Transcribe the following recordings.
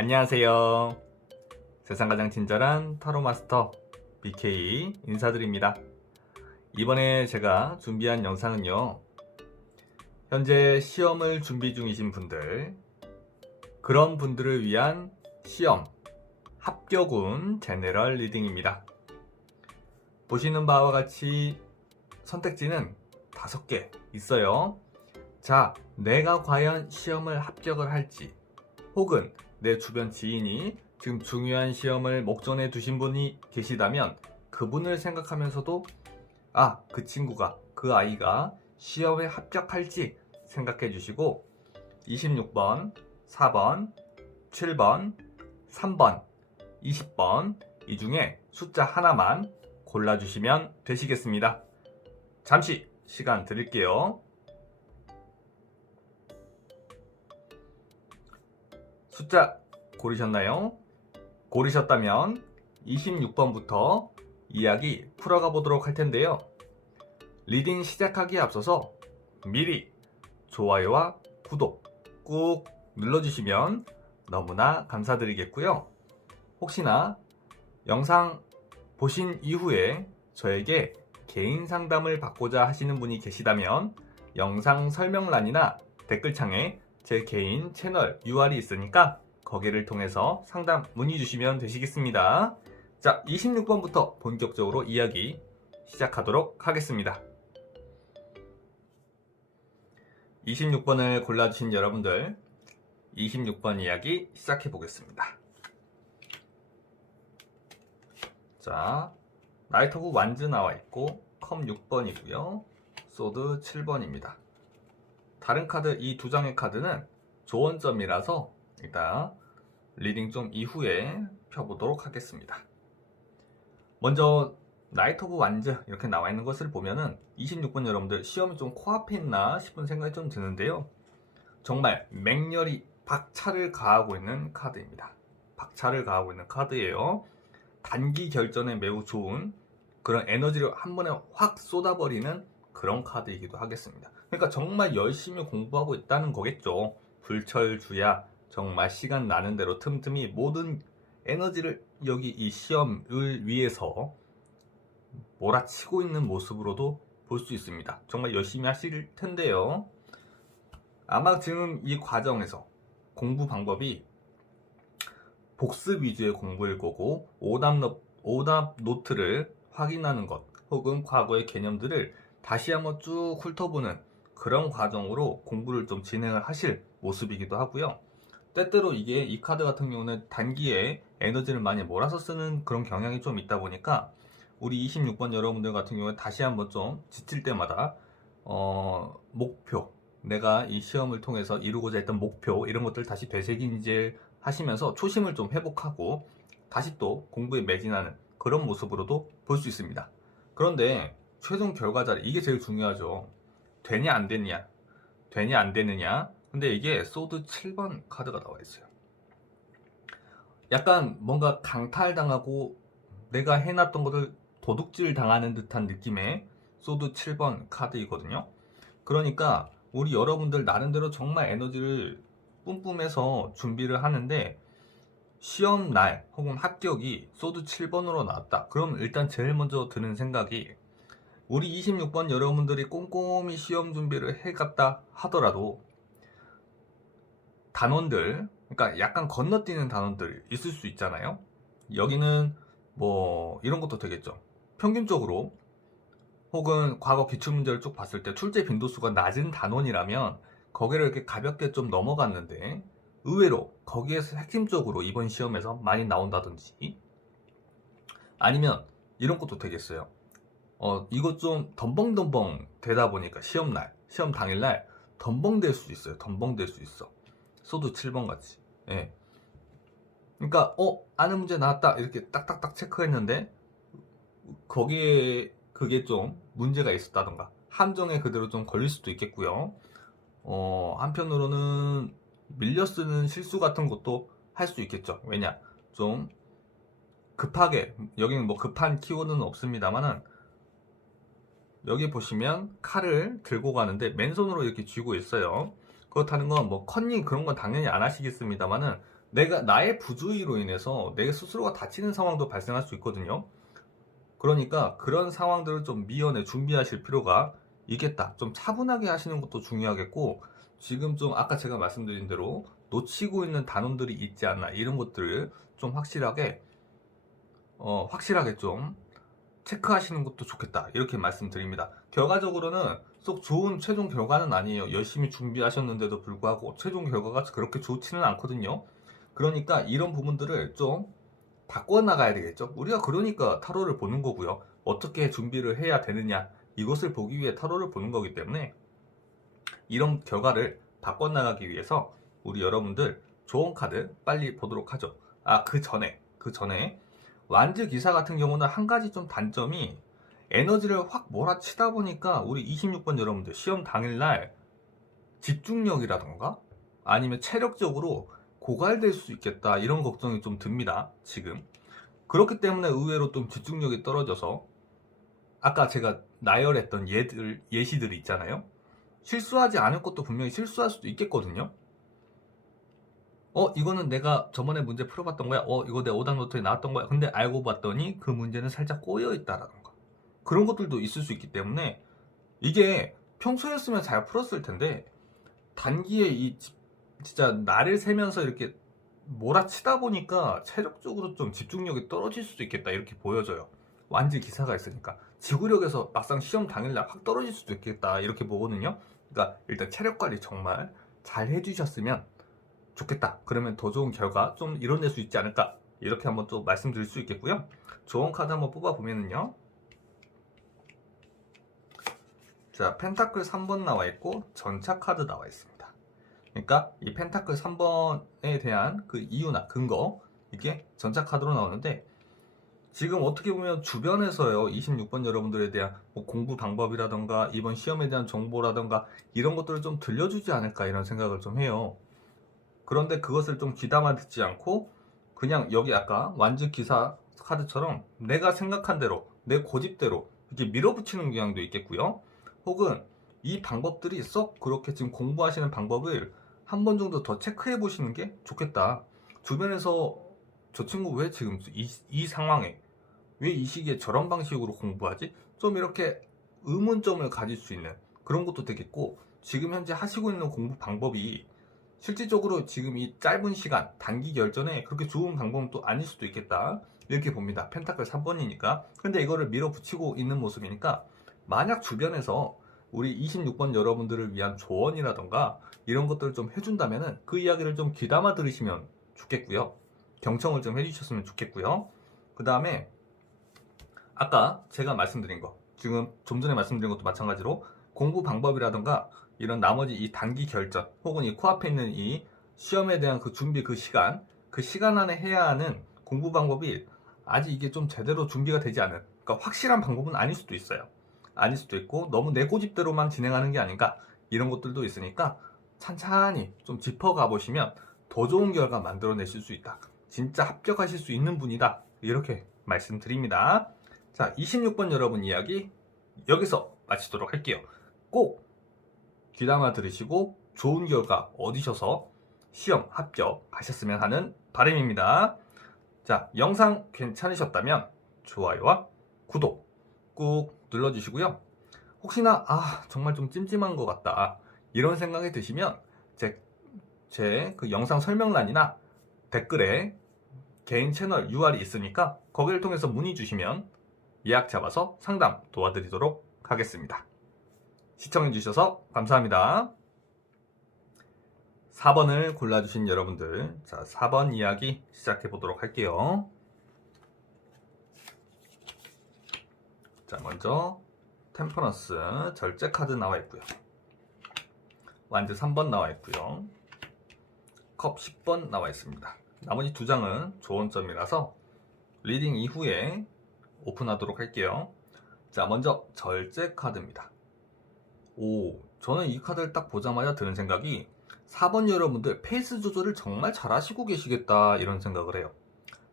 안녕하세요. 세상 가장 친절한 타로 마스터 BK 인사드립니다. 이번에 제가 준비한 영상은요, 현재 시험을 준비 중이신 분들, 그런 분들을 위한 시험 합격운 제너럴 리딩입니다. 보시는 바와 같이 선택지는 5개 있어요. 자, 내가 과연 시험을 합격을 할지, 혹은 내 주변 지인이 지금 중요한 시험을 목전에 두신 분이 계시다면 그분을 생각하면서도 그 친구가, 그 아이가 시험에 합격할지 생각해 주시고 26번, 4번, 7번, 3번, 20번 이 중에 숫자 하나만 골라주시면 되시겠습니다. 잠시 시간 드릴게요. 숫자 고르셨나요? 고르셨다면 26번부터 이야기 풀어가 보도록 할 텐데요. 리딩 시작하기에 앞서서 미리 좋아요와 구독 꾹 눌러주시면 너무나 감사드리겠고요. 혹시나 영상 보신 이후에 저에게 개인 상담을 받고자 하시는 분이 계시다면 영상 설명란이나 댓글창에 제 개인 채널 UR이 있으니까 거기를 통해서 상담 문의 주시면 되시겠습니다. 자, 26번부터 본격적으로 이야기 시작하도록 하겠습니다. 26번을 골라주신 여러분들, 26번 이야기 시작해 보겠습니다. 자, 나이트 오브 완즈 나와 있고 컵 6번이고요. 소드 7번입니다. 다른 카드, 이 두 장의 카드는 조언점이라서 일단 리딩 좀 이후에 펴보도록 하겠습니다. 먼저 나이트 오브 완즈 이렇게 나와 있는 것을 보면은 26번 여러분들 시험이 좀 코앞에 있나 싶은 생각이 좀 드는데요. 정말 맹렬히 박차를 가하고 있는 카드입니다. 박차를 가하고 있는 카드예요. 단기 결전에 매우 좋은 그런 에너지를 한 번에 확 쏟아버리는 그런 카드이기도 하겠습니다. 그러니까 정말 열심히 공부하고 있다는 거겠죠. 불철주야 정말 시간 나는 대로 틈틈이 모든 에너지를 여기 이 시험을 위해서 몰아치고 있는 모습으로도 볼 수 있습니다. 정말 열심히 하실 텐데요. 아마 지금 이 과정에서 공부 방법이 복습 위주의 공부일 거고 오답 노트를 확인하는 것 혹은 과거의 개념들을 다시 한번 쭉 훑어보는 그런 과정으로 공부를 좀 진행을 하실 모습이기도 하고요. 때때로 이 카드 같은 경우는 단기에 에너지를 많이 몰아서 쓰는 그런 경향이 좀 있다 보니까 우리 26번 여러분들 같은 경우에 다시 한번 좀 지칠 때마다 목표, 내가 이 시험을 통해서 이루고자 했던 목표 이런 것들 다시 되새김질 하시면서 초심을 좀 회복하고 다시 또 공부에 매진하는 그런 모습으로도 볼 수 있습니다. 그런데 최종 결과자리, 이게 제일 중요하죠. 되냐 안 되냐, 되냐 안 되느냐. 근데 이게 소드 7번 카드가 나와 있어요. 약간 뭔가 강탈당하고 내가 해놨던 것을 도둑질 당하는 듯한 느낌의 소드 7번 카드이거든요. 그러니까 우리 여러분들 나름대로 정말 에너지를 뿜뿜해서 준비를 하는데 시험 날 혹은 합격이 소드 7번으로 나왔다. 그럼 일단 제일 먼저 드는 생각이 우리 26번 여러분들이 꼼꼼히 시험 준비를 해갔다 하더라도 단원들, 그러니까 약간 건너뛰는 단원들 있을 수 있잖아요. 여기는 뭐 이런 것도 되겠죠. 평균적으로 혹은 과거 기출문제를 쭉 봤을 때 출제 빈도수가 낮은 단원이라면 거기를 이렇게 가볍게 좀 넘어갔는데 의외로 거기에서 핵심적으로 이번 시험에서 많이 나온다든지 아니면 이런 것도 되겠어요. 이거 좀 덤벙덤벙 되다 보니까 시험날, 시험 당일날 덤벙될 수 있어요. 덤벙될 수 있어. 소드 7번 같이. 예. 그러니까 아는 문제 나왔다 이렇게 딱딱딱 체크했는데 거기에 그게 좀 문제가 있었다던가 함정에 그대로 좀 걸릴 수도 있겠고요. 한편으로는 밀려 쓰는 실수 같은 것도 할 수 있겠죠. 왜냐, 좀 급하게, 여기는 뭐 급한 키워드는 없습니다만은 여기 보시면 칼을 들고 가는데 맨손으로 이렇게 쥐고 있어요. 그렇다는 건 뭐 컨닝 그런 건 당연히 안 하시겠습니다만은 나의 부주의로 인해서 내 스스로가 다치는 상황도 발생할 수 있거든요. 그러니까 그런 상황들을 좀 미연에 준비하실 필요가 있겠다. 좀 차분하게 하시는 것도 중요하겠고, 지금 좀 아까 제가 말씀드린 대로 놓치고 있는 단원들이 있지 않나, 이런 것들을 좀 확실하게 좀 체크하시는 것도 좋겠다, 이렇게 말씀드립니다. 결과적으로는 쏙 좋은 최종 결과는 아니에요. 열심히 준비하셨는데도 불구하고 최종 결과가 그렇게 좋지는 않거든요. 그러니까 이런 부분들을 좀 바꿔나가야 되겠죠. 우리가 그러니까 타로를 보는 거고요. 어떻게 준비를 해야 되느냐, 이것을 보기 위해 타로를 보는 거기 때문에 이런 결과를 바꿔나가기 위해서 우리 여러분들 좋은 카드 빨리 보도록 하죠. 그 전에 완즈 기사 같은 경우는 한 가지 좀 단점이, 에너지를 확 몰아치다 보니까 우리 26번 여러분들 시험 당일날 집중력이라던가 아니면 체력적으로 고갈될 수 있겠다, 이런 걱정이 좀 듭니다. 지금 그렇기 때문에 의외로 좀 집중력이 떨어져서 아까 제가 나열했던 예시들이 있잖아요. 실수하지 않을 것도 분명히 실수할 수도 있겠거든요. 이거는 내가 저번에 문제 풀어봤던 거야. 이거 내 오답 노트에 나왔던 거야. 근데 알고 봤더니 그 문제는 살짝 꼬여 있다라던가, 그런 것들도 있을 수 있기 때문에, 이게 평소였으면 잘 풀었을 텐데 단기에 진짜 날을 새면서 이렇게 몰아치다 보니까 체력적으로 좀 집중력이 떨어질 수도 있겠다, 이렇게 보여져요. 완지 기사가 있으니까 지구력에서 막상 시험 당일날 확 떨어질 수도 있겠다, 이렇게 보거든요. 그러니까 일단 체력 관리 정말 잘 해주셨으면 좋겠다. 그러면 더 좋은 결과 좀 이뤄낼 수 있지 않을까, 이렇게 한번 또 말씀드릴 수 있겠고요. 좋은 카드 한번 뽑아보면은요, 자, 펜타클 3번 나와 있고 전차 카드 나와 있습니다. 그러니까 이 펜타클 3번에 대한 그 이유나 근거, 이게 전차 카드로 나오는데, 지금 어떻게 보면 주변에서요, 26번 여러분들에 대한 뭐 공부 방법이라던가 이번 시험에 대한 정보라던가 이런 것들을 좀 들려주지 않을까, 이런 생각을 좀 해요. 그런데 그것을 좀 귀담아 듣지 않고 그냥 여기 아까 완즈 기사 카드처럼 내가 생각한 대로 내 고집대로 이렇게 밀어붙이는 경향도 있겠고요. 혹은 이 방법들이 썩 그렇게 지금 공부하시는 방법을 한 번 정도 더 체크해 보시는 게 좋겠다. 주변에서 저 친구 왜 지금 이 상황에, 왜 이 시기에 저런 방식으로 공부하지? 좀 이렇게 의문점을 가질 수 있는 그런 것도 되겠고, 지금 현재 하시고 있는 공부 방법이 실질적으로 지금 이 짧은 시간, 단기 결전에 그렇게 좋은 방법은 또 아닐 수도 있겠다, 이렇게 봅니다. 펜타클 3번이니까. 근데 이거를 밀어붙이고 있는 모습이니까, 만약 주변에서 우리 26번 여러분들을 위한 조언이라던가 이런 것들을 좀 해준다면은 그 이야기를 좀 귀담아 들으시면 좋겠고요. 경청을 좀 해주셨으면 좋겠고요. 그 다음에 아까 제가 말씀드린 거, 지금 좀 전에 말씀드린 것도 마찬가지로 공부 방법이라던가 이런 나머지 이 단기 결전, 혹은 이 코앞에 있는 이 시험에 대한 그 준비, 그 시간 안에 해야 하는 공부 방법이 아직 이게 좀 제대로 준비가 되지 않은, 그러니까 확실한 방법은 아닐 수도 있어요. 아닐 수도 있고 너무 내 고집대로만 진행하는 게 아닌가, 이런 것들도 있으니까 찬찬히 좀 짚어가 보시면 더 좋은 결과 만들어내실 수 있다. 진짜 합격하실 수 있는 분이다, 이렇게 말씀드립니다. 자, 26번 여러분 이야기 여기서 마치도록 할게요. 꼭 귀담아 들으시고 좋은 결과 얻으셔서 시험 합격하셨으면 하는 바람입니다. 자, 영상 괜찮으셨다면 좋아요와 구독 꾹 눌러주시고요. 혹시나 정말 좀 찜찜한 것 같다, 이런 생각이 드시면 제 그 영상 설명란이나 댓글에 개인 채널 UR이 있으니까 거기를 통해서 문의 주시면 예약 잡아서 상담 도와드리도록 하겠습니다. 시청해주셔서 감사합니다. 4번을 골라주신 여러분들, 자, 4번 이야기 시작해보도록 할게요. 자, 먼저 템퍼런스 절제 카드 나와 있고요. 완즈 3번 나와 있고요. 컵 10번 나와 있습니다. 나머지 두 장은 조언점이라서 리딩 이후에 오픈하도록 할게요. 자, 먼저 절제 카드입니다. 저는 이 카드를 딱 보자마자 드는 생각이, 4번 여러분들 페이스 조절을 정말 잘 하시고 계시겠다, 이런 생각을 해요.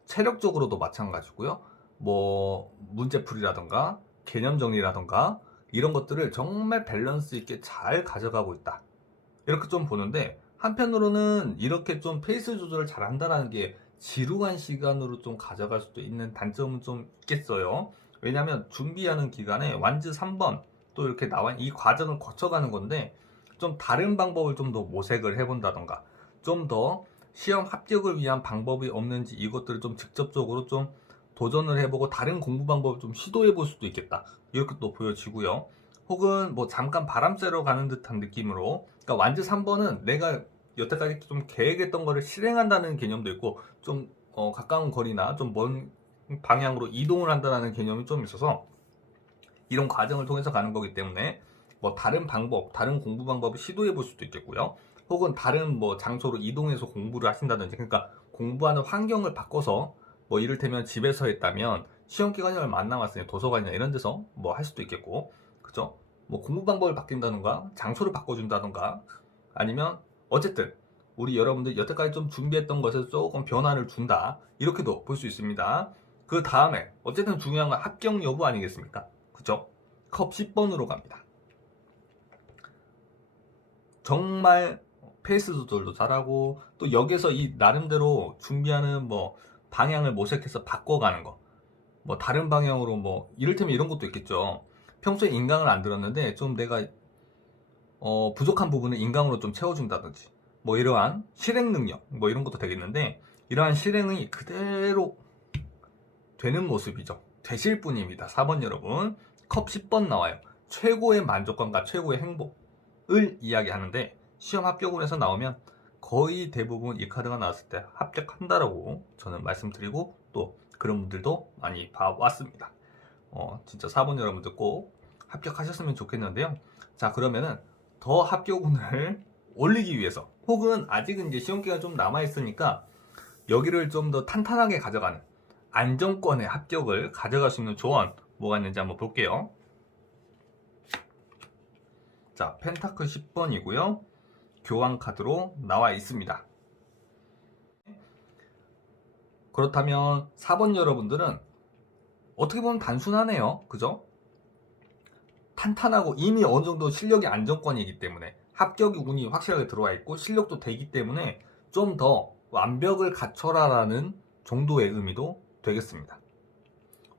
체력적으로도 마찬가지고요. 뭐 문제풀이라던가 개념 정리라던가 이런 것들을 정말 밸런스 있게 잘 가져가고 있다, 이렇게 좀 보는데, 한편으로는 이렇게 좀 페이스 조절을 잘한다는 게 지루한 시간으로 좀 가져갈 수도 있는 단점은 좀 있겠어요. 왜냐하면 준비하는 기간에 완즈 3번 또 이렇게 나와 이 과정을 거쳐가는 건데 좀 다른 방법을 좀 더 모색을 해본다던가 좀 더 시험 합격을 위한 방법이 없는지 이것들을 좀 직접적으로 좀 도전을 해보고 다른 공부 방법을 좀 시도해 볼 수도 있겠다. 이렇게 또 보여지고요. 혹은 뭐 잠깐 바람 쐬러 가는 듯한 느낌으로, 그러니까 완즈 3번은 내가 여태까지 좀 계획했던 거를 실행한다는 개념도 있고 좀 가까운 거리나 좀 먼 방향으로 이동을 한다는 개념이 좀 있어서 이런 과정을 통해서 가는 거기 때문에 뭐 다른 방법, 다른 공부 방법을 시도해 볼 수도 있겠고요. 혹은 다른 뭐 장소로 이동해서 공부를 하신다든지, 그러니까 공부하는 환경을 바꿔서 뭐 이를테면 집에서 했다면 시험 기간이 얼마 안 남았으니 도서관이나 이런 데서 뭐 할 수도 있겠고, 그죠? 뭐 공부 방법을 바뀐다던가 장소를 바꿔준다던가 아니면 어쨌든 우리 여러분들 여태까지 좀 준비했던 것에서 조금 변화를 준다, 이렇게도 볼 수 있습니다. 그 다음에 어쨌든 중요한 건 합격 여부 아니겠습니까? 그죠? 컵 10번으로 갑니다. 정말 페이스 조절도 잘하고 또 여기서 이 나름대로 준비하는 뭐 방향을 모색해서 바꿔가는 거, 뭐 다른 방향으로 뭐 이를테면 이런 것도 있겠죠. 평소에 인강을 안 들었는데 좀 내가 부족한 부분을 인강으로 좀 채워준다든지 뭐 이러한 실행 능력 뭐 이런 것도 되겠는데, 이러한 실행이 그대로 되는 모습이죠. 되실 분입니다. 4번 여러분. 컵 10번 나와요. 최고의 만족감과 최고의 행복을 이야기하는데 시험 합격운에서 나오면 거의 대부분 이 카드가 나왔을 때 합격한다라고 저는 말씀드리고 또 그런 분들도 많이 봐왔습니다. 진짜 4번 여러분들 꼭 합격하셨으면 좋겠는데요. 자, 그러면은 더 합격운을 올리기 위해서 혹은 아직은 이제 시험 기간 좀 남아있으니까 여기를 좀 더 탄탄하게 가져가는 안정권의 합격을 가져갈 수 있는 조언 뭐가 있는지 한번 볼게요. 자, 펜타클 10번이고요. 교환 카드로 나와 있습니다. 그렇다면 4번 여러분들은 어떻게 보면 단순하네요. 그죠? 탄탄하고 이미 어느 정도 실력이 안정권이기 때문에 합격이 운이 확실하게 들어와 있고 실력도 되기 때문에 좀 더 완벽을 갖춰라라는 정도의 의미도 되겠습니다.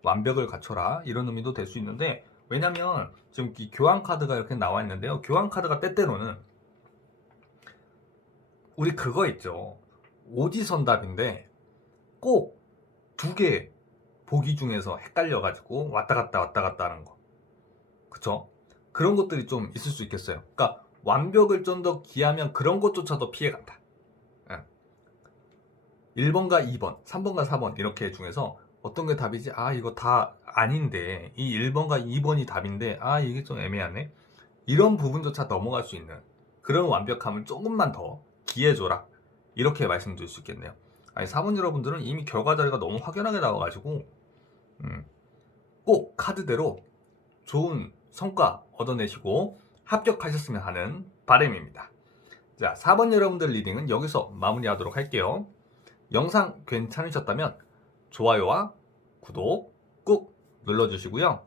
완벽을 갖춰라 이런 의미도 될 수 있는데, 왜냐면 지금 이 교환 카드가 이렇게 나와 있는데요. 교환 카드가 때때로는 우리 그거 있죠. 오지선답인데 꼭 두 개 보기 중에서 헷갈려가지고 왔다 갔다 하는 거. 그쵸? 그런 것들이 좀 있을 수 있겠어요. 그러니까 완벽을 좀 더 기하면 그런 것조차도 피해간다. 1번과 2번, 3번과 4번 이렇게 중에서 어떤 게 답이지? 아, 이거 다 아닌데 이 1번과 2번이 답인데 아, 이게 좀 애매하네. 이런 부분조차 넘어갈 수 있는 그런 완벽함을 조금만 더 기해줘라, 이렇게 말씀드릴 수 있겠네요. 아니, 4번 여러분들은 이미 결과 자리가 너무 확연하게 나와가지고 꼭 카드대로 좋은 성과 얻어내시고 합격하셨으면 하는 바람입니다. 자, 4번 여러분들 리딩은 여기서 마무리하도록 할게요. 영상 괜찮으셨다면 좋아요와 구독 꾹 눌러주시고요.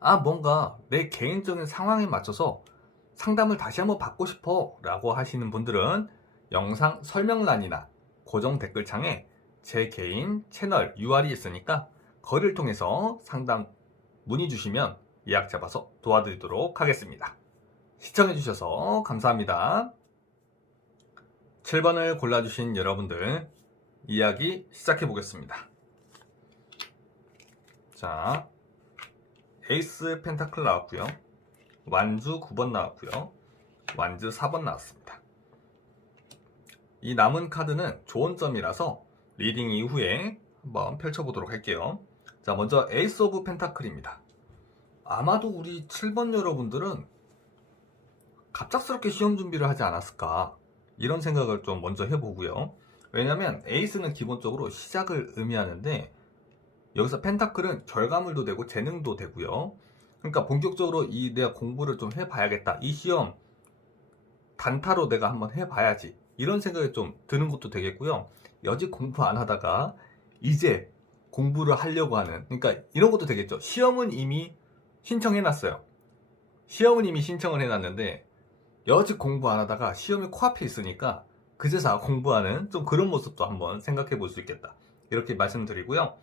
아, 뭔가 내 개인적인 상황에 맞춰서 상담을 다시 한번 받고 싶어 라고 하시는 분들은 영상 설명란이나 고정 댓글창에 제 개인 채널 UR이 있으니까 거기를 통해서 상담 문의 주시면 예약 잡아서 도와드리도록 하겠습니다. 시청해주셔서 감사합니다. 7번을 골라주신 여러분들 이야기 시작해 보겠습니다. 자, 에이스 펜타클 나왔고요. 완주 9번 나왔고요. 완즈 4번 나왔습니다. 이 남은 카드는 조언점이라서 리딩 이후에 한번 펼쳐보도록 할게요. 자, 먼저 에이스 오브 펜타클입니다. 아마도 우리 7번 여러분들은 갑작스럽게 시험 준비를 하지 않았을까, 이런 생각을 좀 먼저 해보고요. 왜냐면 에이스는 기본적으로 시작을 의미하는데 여기서 펜타클은 결과물도 되고 재능도 되고요. 그러니까 본격적으로 내가 공부를 좀 해봐야겠다, 이 시험 단타로 내가 한번 해봐야지, 이런 생각이 좀 드는 것도 되겠고요. 여직 공부 안 하다가 이제 공부를 하려고 하는, 그러니까 이런 것도 되겠죠. 시험은 이미 신청해놨어요. 시험은 이미 신청을 해놨는데 여직 공부 안 하다가 시험이 코앞에 있으니까 그제서 공부하는 좀 그런 모습도 한번 생각해 볼 수 있겠다. 이렇게 말씀드리고요.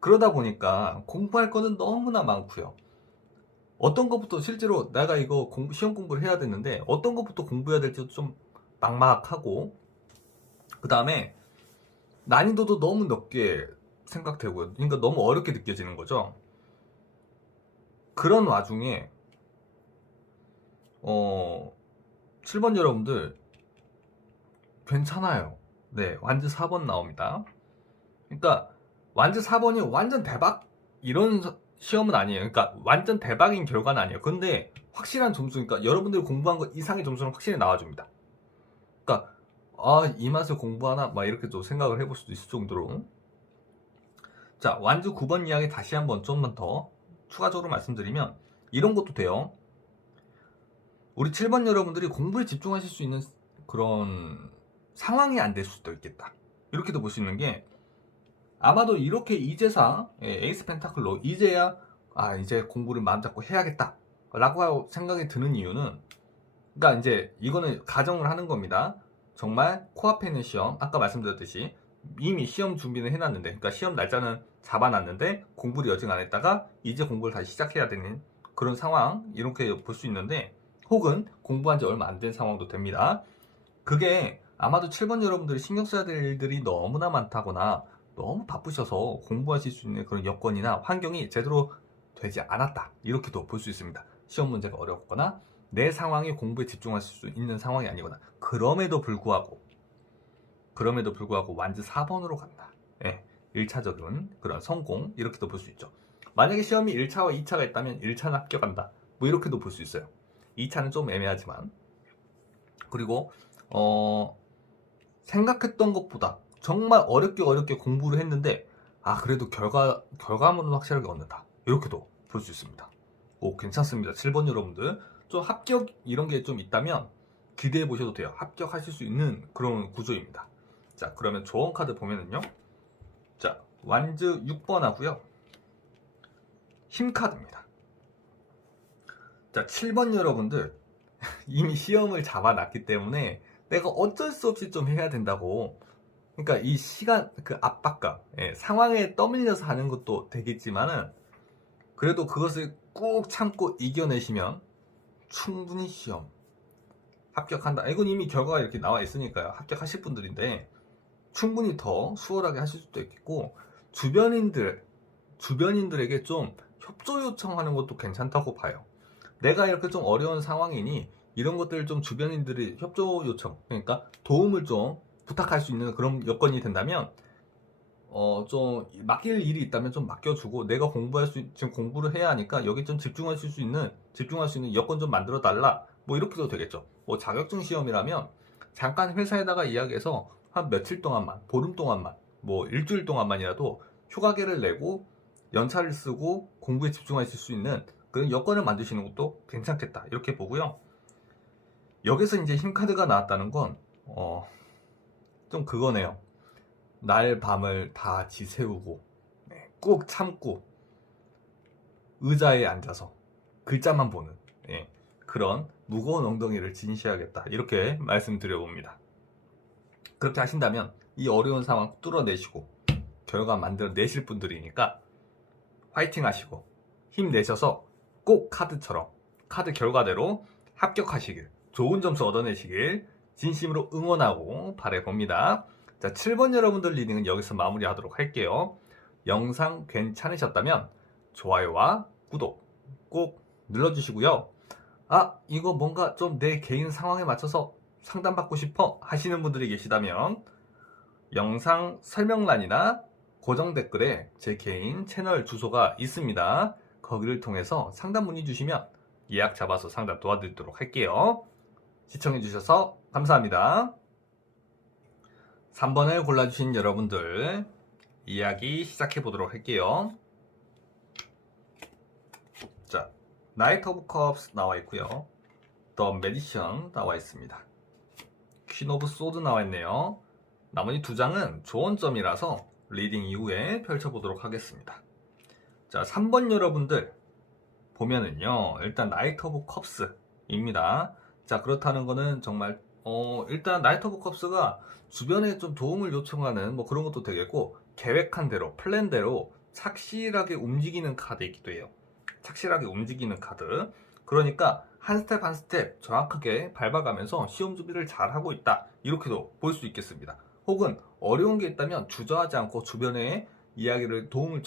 그러다 보니까 공부할 거는 너무나 많고요. 어떤 것부터 실제로 내가 이거 시험 공부를 해야 되는데 어떤 것부터 공부해야 될지도 좀 막막하고, 그 다음에 난이도도 너무 높게 생각되고요. 그러니까 너무 어렵게 느껴지는 거죠. 그런 와중에 7번 여러분들 괜찮아요. 네, 완즈 4번 나옵니다. 그러니까 완즈 4번이 완전 대박 이런 시험은 아니에요. 그러니까 완전 대박인 결과는 아니에요. 근데 확실한 점수니까 여러분들이 공부한 것 이상의 점수는 확실히 나와줍니다. 그러니까 이 맛을 공부하나 막 이렇게 또 생각을 해볼 수도 있을 정도로. 자, 완즈 9번 이야기 다시 한번 좀만 더 추가적으로 말씀드리면 이런 것도 돼요. 우리 7번 여러분들이 공부에 집중하실 수 있는 그런 상황이 안 될 수도 있겠다. 이렇게도 볼 수 있는 게, 아마도 이렇게 이제상 에이스 펜타클로 이제야 이제 공부를 마음 잡고 해야겠다 라고 생각이 드는 이유는, 그러니까 이제 이거는 가정을 하는 겁니다. 정말 코앞에 있는 시험, 아까 말씀드렸듯이 이미 시험 준비는 해놨는데, 그러니까 시험 날짜는 잡아놨는데 공부를 여직 안 했다가 이제 공부를 다시 시작해야 되는 그런 상황, 이렇게 볼 수 있는데, 혹은 공부한 지 얼마 안 된 상황도 됩니다. 그게 아마도 7번 여러분들이 신경 써야 될 일들이 너무나 많다거나 너무 바쁘셔서 공부하실 수 있는 그런 여건이나 환경이 제대로 되지 않았다, 이렇게도 볼 수 있습니다. 시험 문제가 어렵거나 내 상황이 공부에 집중하실 수 있는 상황이 아니거나, 그럼에도 불구하고 완즈 4번으로 간다. 1차적인 그런 성공, 이렇게도 볼 수 있죠. 만약에 시험이 1차와 2차가 있다면 1차는 합격한다, 뭐 이렇게도 볼 수 있어요. 2차는 좀 애매하지만. 그리고 생각했던 것보다 정말 어렵게 공부를 했는데 그래도 결과물은 확실하게 얻는다, 이렇게도 볼 수 있습니다. 괜찮습니다. 7번 여러분들 좀 합격 이런 게 좀 있다면 기대해 보셔도 돼요. 합격하실 수 있는 그런 구조입니다. 자, 그러면 조언 카드 보면은요, 자, 완즈 6번 하고요, 힘 카드입니다. 자, 7번 여러분들 이미 시험을 잡아놨기 때문에 내가 어쩔 수 없이 좀 해야 된다고. 그러니까 이 시간, 그 압박감, 상황에 떠밀려서 하는 것도 되겠지만은, 그래도 그것을 꾹 참고 이겨내시면 충분히 시험 합격한다. 이건 이미 결과가 이렇게 나와 있으니까요. 합격하실 분들인데 충분히 더 수월하게 하실 수도 있겠고, 주변인들에게 좀 협조 요청하는 것도 괜찮다고 봐요. 내가 이렇게 좀 어려운 상황이니 이런 것들을 좀 주변인들이 협조 요청, 그러니까 도움을 좀 부탁할 수 있는 그런 여건이 된다면, 좀 맡길 일이 있다면 좀 맡겨주고, 내가 지금 공부를 해야 하니까 여기 좀 집중할 수 있는 여건 좀 만들어 달라, 뭐 이렇게도 되겠죠. 뭐 자격증 시험이라면 잠깐 회사에다가 이야기해서 한 며칠 동안만, 보름 동안만, 뭐 일주일 동안만이라도 휴가계를 내고 연차를 쓰고 공부에 집중하실 수 있는 그런 여건을 만드시는 것도 괜찮겠다, 이렇게 보고요. 여기서 이제 힘카드가 나왔다는 건 좀 그거네요. 날 밤을 다 지새우고 꾹 참고 의자에 앉아서 글자만 보는 그런 무거운 엉덩이를 지니셔야겠다, 이렇게 말씀드려봅니다. 그렇게 하신다면 이 어려운 상황 뚫어내시고 결과 만들어내실 분들이니까 화이팅 하시고 힘내셔서 꼭 카드 결과대로 합격하시길, 좋은 점수 얻어내시길 진심으로 응원하고 바라봅니다. 자, 7번 여러분들 리딩은 여기서 마무리하도록 할게요. 영상 괜찮으셨다면 좋아요와 구독 꼭 눌러주시고요. 이거 뭔가 좀 내 개인 상황에 맞춰서 상담받고 싶어 하시는 분들이 계시다면 영상 설명란이나 고정 댓글에 제 개인 채널 주소가 있습니다. 거기를 통해서 상담 문의 주시면 예약 잡아서 상담 도와드리도록 할게요. 시청해주셔서 감사합니다. 3번을 골라주신 여러분들 이야기 시작해보도록 할게요. 자, 나이트 오브 컵스 나와 있고요, 더 매지션 나와 있습니다, 퀸 오브 소드 나와 있네요. 나머지 두 장은 조언점이라서 리딩 이후에 펼쳐보도록 하겠습니다. 자, 3번 여러분들 보면은요, 일단 나이트 오브 컵스입니다. 자, 그렇다는 거는 정말 일단 나이트 오브 컵스가 주변에 좀 도움을 요청하는 뭐 그런 것도 되겠고, 계획한 대로 플랜대로 착실하게 움직이는 카드이기도 해요. 착실하게 움직이는 카드. 그러니까 한 스텝 한 스텝 정확하게 밟아가면서 시험 준비를 잘 하고 있다, 이렇게도 볼 수 있겠습니다. 혹은 어려운 게 있다면 주저하지 않고 주변에 이야기를 도움을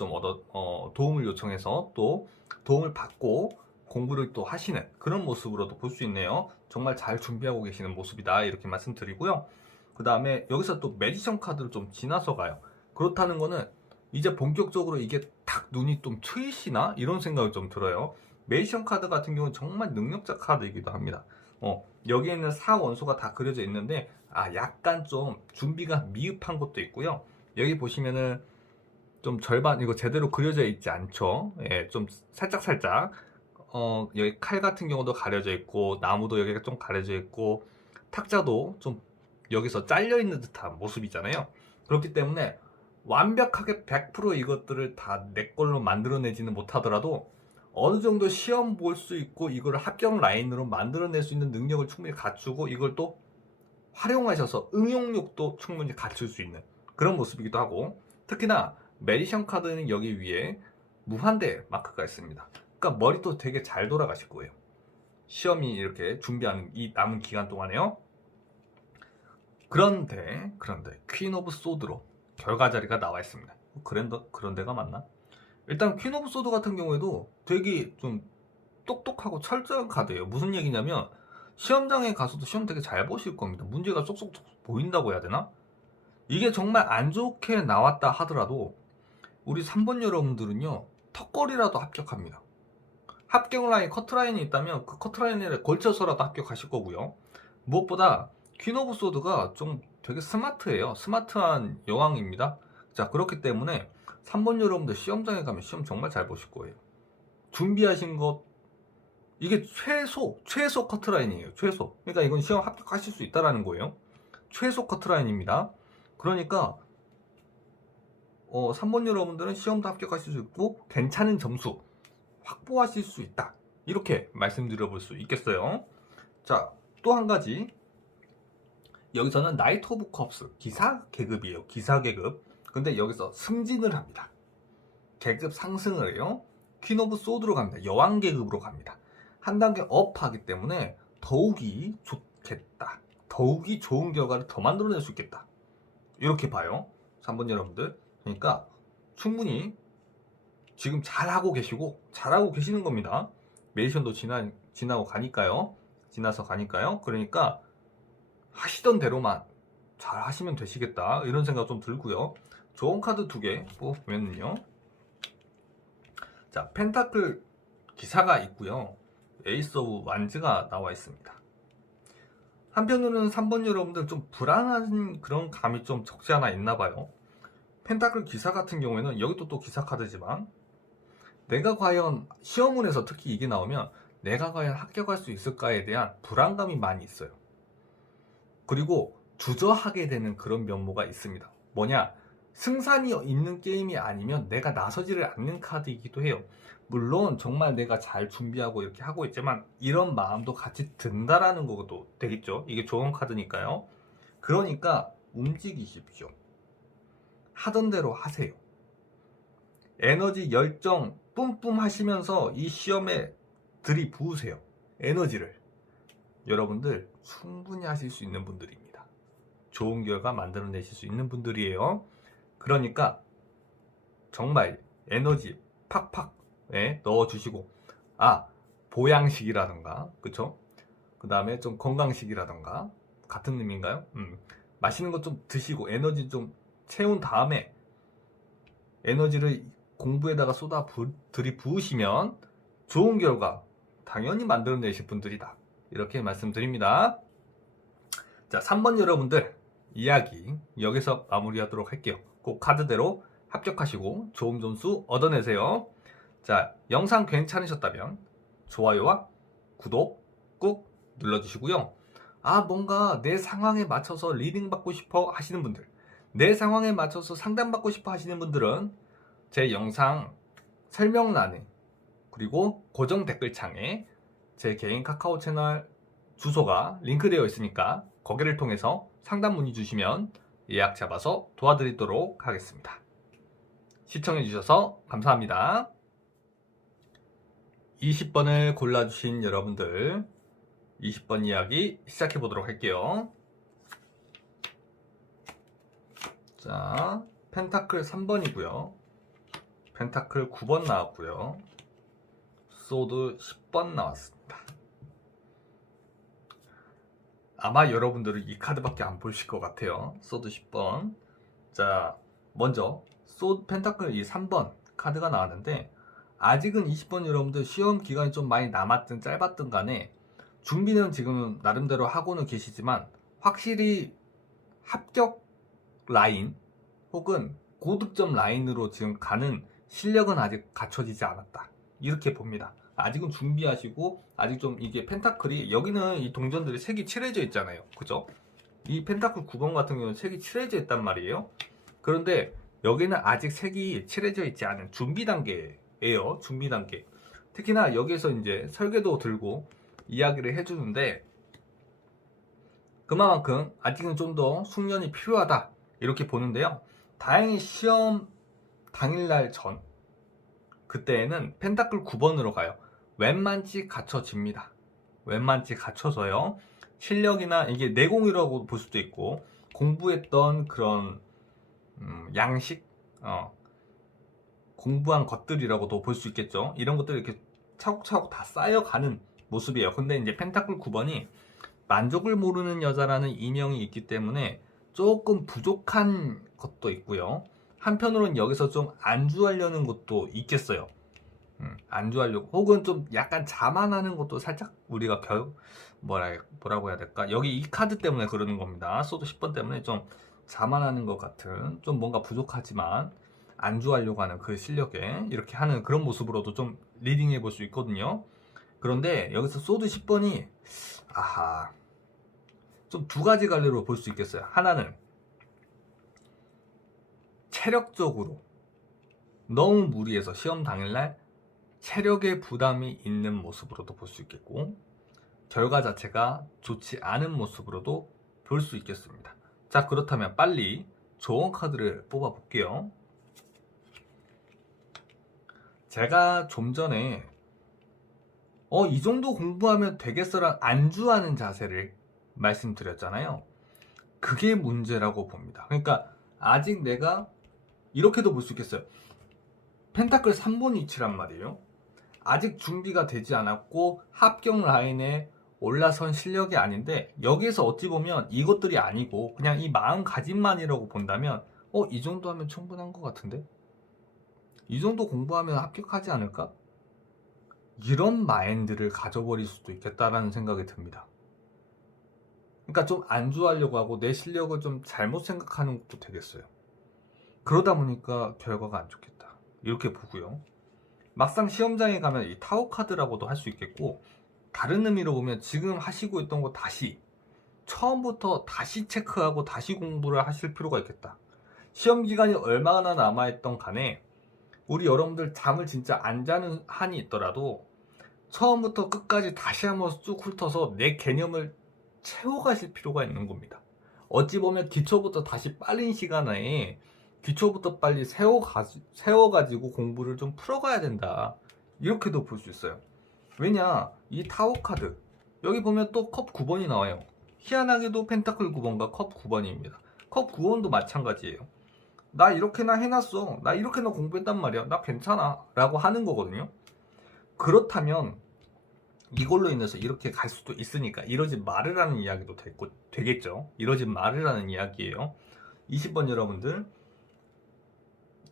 요청해서 또 도움을 받고 공부를 또 하시는 그런 모습으로도 볼 수 있네요. 정말 잘 준비하고 계시는 모습이다, 이렇게 말씀드리고요. 그 다음에 여기서 또 매지션 카드를 좀 지나서 가요. 그렇다는 거는 이제 본격적으로 이게 탁 눈이 좀 트이시나, 이런 생각이 좀 들어요. 매지션 카드 같은 경우는 정말 능력자 카드이기도 합니다. 여기에 있는 4원소가 다 그려져 있는데, 약간 좀 준비가 미흡한 것도 있고요. 여기 보시면은 좀 절반 이거 제대로 그려져 있지 않죠. 예, 좀 살짝 여기 칼 같은 경우도 가려져 있고, 나무도 여기가 좀 가려져 있고, 탁자도 좀 여기서 잘려 있는 듯한 모습이잖아요. 그렇기 때문에 완벽하게 100% 이것들을 다 내 걸로 만들어내지는 못하더라도 어느 정도 시험 볼 수 있고 이걸 합격 라인으로 만들어낼 수 있는 능력을 충분히 갖추고, 이걸 또 활용하셔서 응용력도 충분히 갖출 수 있는 그런 모습이기도 하고, 특히나 메디션 카드는 여기 위에 무한대 마크가 있습니다. 그러니까 머리도 되게 잘 돌아가실 거예요. 시험이 이렇게 준비하는 이 남은 기간 동안에요. 그런데 퀸 오브 소드로 결과 자리가 나와 있습니다. 그런 데가 맞나? 일단 퀸 오브 소드 같은 경우에도 되게 좀 똑똑하고 철저한 카드예요. 무슨 얘기냐면 시험장에 가서도 시험 되게 잘 보실 겁니다. 문제가 쏙쏙 보인다고 해야 되나? 이게 정말 안 좋게 나왔다 하더라도 우리 3번 여러분들은요, 턱걸이라도 합격합니다. 합격 라인, 커트라인이 있다면 그 커트라인에 걸쳐서라도 합격하실 거고요. 무엇보다 퀸 오브 소드가 좀 되게 스마트해요. 스마트한 여왕입니다. 자, 그렇기 때문에 3번 여러분들 시험장에 가면 시험 정말 잘 보실 거예요. 준비하신 것, 이게 최소 커트라인이에요. 최소. 그러니까 이건 시험 합격하실 수 있다라는 거예요. 최소 커트라인입니다. 그러니까 3번 여러분들은 시험도 합격하실 수 있고 괜찮은 점수 확보하실 수 있다, 이렇게 말씀드려 볼 수 있겠어요. 자, 또 한 가지, 여기서는 나이트 오브 컵스 기사 계급이에요. 기사 계급. 근데 여기서 승진을 합니다. 계급 상승을 해요. 퀸 오브 소드로 갑니다. 여왕 계급으로 갑니다. 한 단계 업 하기 때문에 더욱이 좋겠다, 더욱이 좋은 결과를 더 만들어낼 수 있겠다, 이렇게 봐요. 3번 여러분들. 그러니까 충분히 지금 잘하고 계시는 겁니다. 메디션도 지나서 가니까요. 그러니까 하시던 대로만 잘 하시면 되시겠다, 이런 생각 좀 들고요. 좋은 카드 2개 뽑으면요. 자, 펜타클 기사가 있고요. 에이스 오브 완즈가 나와 있습니다. 한편으로는 3번 여러분들 좀 불안한 그런 감이 좀 적지 않아 있나 봐요. 펜타클 기사 같은 경우에는 여기도 또 기사 카드지만, 내가 과연 시험원에서 특히 이게 나오면 내가 과연 합격할 수 있을까에 대한 불안감이 많이 있어요. 그리고 주저하게 되는 그런 면모가 있습니다. 뭐냐? 승산이 있는 게임이 아니면 내가 나서지를 않는 카드이기도 해요. 물론 정말 내가 잘 준비하고 이렇게 하고 있지만 이런 마음도 같이 든다라는 것도 되겠죠. 이게 좋은 카드니까요. 그러니까 움직이십시오. 하던 대로 하세요. 에너지, 열정 뿜뿜 하시면서 이 시험에 들이부으세요. 에너지를. 여러분들 충분히 하실 수 있는 분들입니다. 좋은 결과 만들어내실 수 있는 분들이에요. 그러니까 정말 에너지 팍팍 넣어주시고, 보양식이라던가, 그쵸? 그 다음에 좀 건강식이라던가, 같은 의미인가요? 맛있는 것 좀 드시고 에너지 좀 채운 다음에 에너지를 공부에다가 들이부으시면 좋은 결과 당연히 만들어내실 분들이다, 이렇게 말씀드립니다. 자, 3번 여러분들 이야기 여기서 마무리하도록 할게요. 꼭 카드대로 합격하시고 좋은 점수 얻어내세요. 자, 영상 괜찮으셨다면 좋아요와 구독 꾹 눌러주시고요. 뭔가 내 상황에 맞춰서 리딩 받고 싶어 하시는 분들, 내 상황에 맞춰서 상담 받고 싶어 하시는 분들은 제 영상 설명란에 그리고 고정 댓글창에 제 개인 카카오 채널 주소가 링크되어 있으니까 거기를 통해서 상담 문의 주시면 예약 잡아서 도와드리도록 하겠습니다. 시청해주셔서 감사합니다. 20번을 골라주신 여러분들 20번 이야기 시작해보도록 할게요. 자, 펜타클 3번이고요. 펜타클 9번 나왔고요. 소드 10번 나왔습니다. 아마 여러분들은 이 카드밖에 안 보실 것 같아요. 소드 10번. 자, 먼저 펜타클 이 3번 카드가 나왔는데 아직은 20번 여러분들 시험 기간이 좀 많이 남았든 짧았든 간에 준비는 지금 나름대로 하고는 계시지만 확실히 합격 라인 혹은 고득점 라인으로 지금 가는 실력은 아직 갖춰지지 않았다. 이렇게 봅니다. 아직은 준비하시고 아직 좀 이게 펜타클이 여기는 이 동전들이 색이 칠해져 있잖아요. 그죠? 이 펜타클 9번 같은 경우는 색이 칠해져 있단 말이에요. 그런데 여기는 아직 색이 칠해져 있지 않은 준비 단계예요. 준비 단계. 특히나 여기에서 이제 설계도 들고 이야기를 해주는데 그만큼 아직은 좀 더 숙련이 필요하다. 이렇게 보는데요. 다행히 시험 당일날 전 그때에는 펜타클 9번으로 가요. 웬만치 갖춰집니다. 웬만치 갖춰져요. 실력이나 이게 내공이라고 볼 수도 있고 공부했던 그런 양식 공부한 것들이라고도 볼 수 있겠죠. 이런 것들이 이렇게 차곡차곡 다 쌓여가는 모습이에요. 근데 이제 펜타클 9번이 만족을 모르는 여자라는 이명이 있기 때문에 조금 부족한 것도 있고요. 한편으로는 여기서 좀 안주하려는 것도 있겠어요. 안주하려고 혹은 좀 약간 자만하는 것도 살짝 우리가 뭐라고 해야 될까? 여기 이 카드 때문에 그러는 겁니다. 소드 10번 때문에 좀 자만하는 것 같은 좀 뭔가 부족하지만 안주하려고 하는 그 실력에 이렇게 하는 그런 모습으로도 좀 리딩해 볼 수 있거든요. 그런데 여기서 소드 10번이 아하 좀 두 가지 갈래로 볼 수 있겠어요. 하나는 체력적으로 너무 무리해서 시험 당일날 체력에 부담이 있는 모습으로도 볼 수 있겠고 결과 자체가 좋지 않은 모습으로도 볼 수 있겠습니다. 자, 그렇다면 빨리 조언 카드를 뽑아 볼게요. 제가 좀 전에 이 정도 공부하면 되겠어랑 안주하는 자세를 말씀드렸잖아요. 그게 문제라고 봅니다. 그러니까 아직 내가 이렇게도 볼 수 있겠어요. 펜타클 3번 위치란 말이에요. 아직 준비가 되지 않았고 합격 라인에 올라선 실력이 아닌데 여기에서 어찌 보면 이것들이 아니고 그냥 이 마음가짐만이라고 본다면 이 정도 하면 충분한 것 같은데? 이 정도 공부하면 합격하지 않을까? 이런 마인드를 가져버릴 수도 있겠다라는 생각이 듭니다. 그러니까 좀 안주하려고 하고 내 실력을 좀 잘못 생각하는 것도 되겠어요. 그러다 보니까 결과가 안 좋겠다. 이렇게 보고요. 막상 시험장에 가면 이 타워 카드라고도 할 수 있겠고 다른 의미로 보면 지금 하시고 있던 거 다시 처음부터 다시 체크하고 다시 공부를 하실 필요가 있겠다. 시험 기간이 얼마나 남아있던 간에 우리 여러분들 잠을 진짜 안 자는 한이 있더라도 처음부터 끝까지 다시 한번 쭉 훑어서 내 개념을 채워가실 필요가 있는 겁니다. 어찌 보면 기초부터 다시 빠른 시간에 기초부터 빨리 세워가지고 공부를 좀 풀어가야 된다. 이렇게도 볼 수 있어요. 왜냐, 이 타워 카드 여기 보면 또 컵 9번이 나와요. 희한하게도 펜타클 9번과 컵 9번입니다. 컵 9번도 마찬가지예요. 나 이렇게나 해놨어. 나 이렇게나 공부했단 말이야. 나 괜찮아. 라고 하는 거거든요. 그렇다면 이걸로 인해서 이렇게 갈 수도 있으니까 이러지 말으라는 이야기도 되겠죠. 이러지 말으라는 이야기예요. 20번 여러분들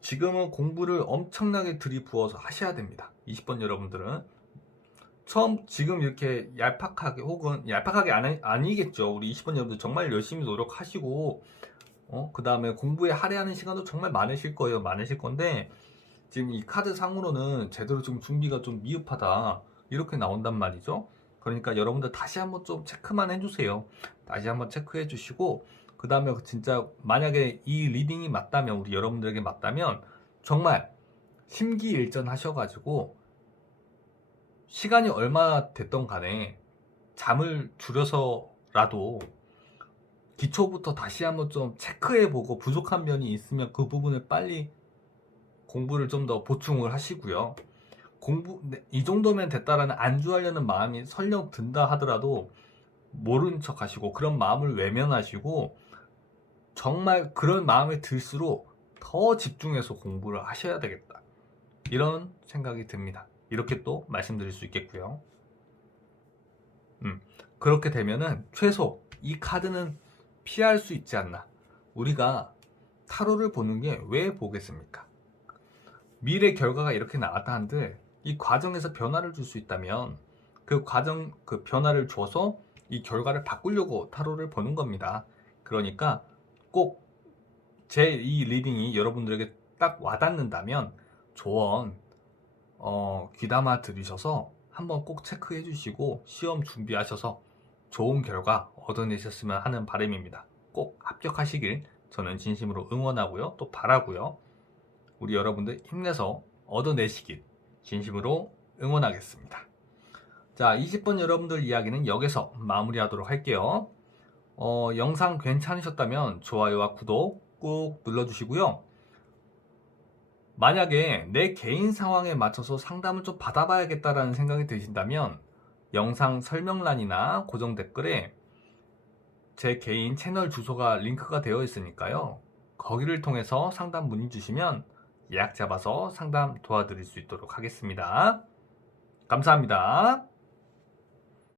지금은 공부를 엄청나게 들이부어서 하셔야 됩니다. 20번 여러분들은 지금 이렇게 얄팍하게 혹은 얄팍하게 아니겠죠. 우리 20번 여러분들 정말 열심히 노력하시고 그 다음에 공부에 할애하는 시간도 정말 많으실 거예요. 많으실 건데 지금 이 카드 상으로는 제대로 좀 준비가 좀 미흡하다 이렇게 나온단 말이죠. 그러니까 여러분들 다시 한번 좀 체크만 해주세요. 다시 한번 체크해 주시고 그 다음에 진짜 만약에 이 리딩이 맞다면 우리 여러분들에게 맞다면 정말 심기일전 하셔가지고 시간이 얼마 됐던 간에 잠을 줄여서라도 기초부터 다시 한번 좀 체크해보고 부족한 면이 있으면 그 부분을 빨리 공부를 좀 더 보충을 하시고요. 이 정도면 됐다라는 안주하려는 마음이 설령 든다 하더라도 모른 척 하시고 그런 마음을 외면하시고 정말 그런 마음이 들수록 더 집중해서 공부를 하셔야 되겠다. 이런 생각이 듭니다. 이렇게 또 말씀드릴 수 있겠고요. 그렇게 되면은 최소 이 카드는 피할 수 있지 않나. 우리가 타로를 보는 게 왜 보겠습니까? 미래 결과가 이렇게 나왔다 한들 이 과정에서 변화를 줄 수 있다면 그 과정, 그 변화를 줘서 이 결과를 바꾸려고 타로를 보는 겁니다. 그러니까 꼭 제 이 리딩이 여러분들에게 딱 와닿는다면 조언 귀담아 들으셔서 한번 꼭 체크해 주시고 시험 준비하셔서 좋은 결과 얻어내셨으면 하는 바람입니다. 꼭 합격하시길 저는 진심으로 응원하고요. 또 바라고요. 우리 여러분들 힘내서 얻어내시길 진심으로 응원하겠습니다. 자, 20번 여러분들 이야기는 여기서 마무리하도록 할게요. 영상 괜찮으셨다면 좋아요와 구독 꾹 눌러주시고요. 만약에 내 개인 상황에 맞춰서 상담을 좀 받아봐야겠다라는 생각이 드신다면 영상 설명란이나 고정 댓글에 제 개인 채널 주소가 링크가 되어 있으니까요. 거기를 통해서 상담 문의 주시면 예약 잡아서 상담 도와드릴 수 있도록 하겠습니다. 감사합니다.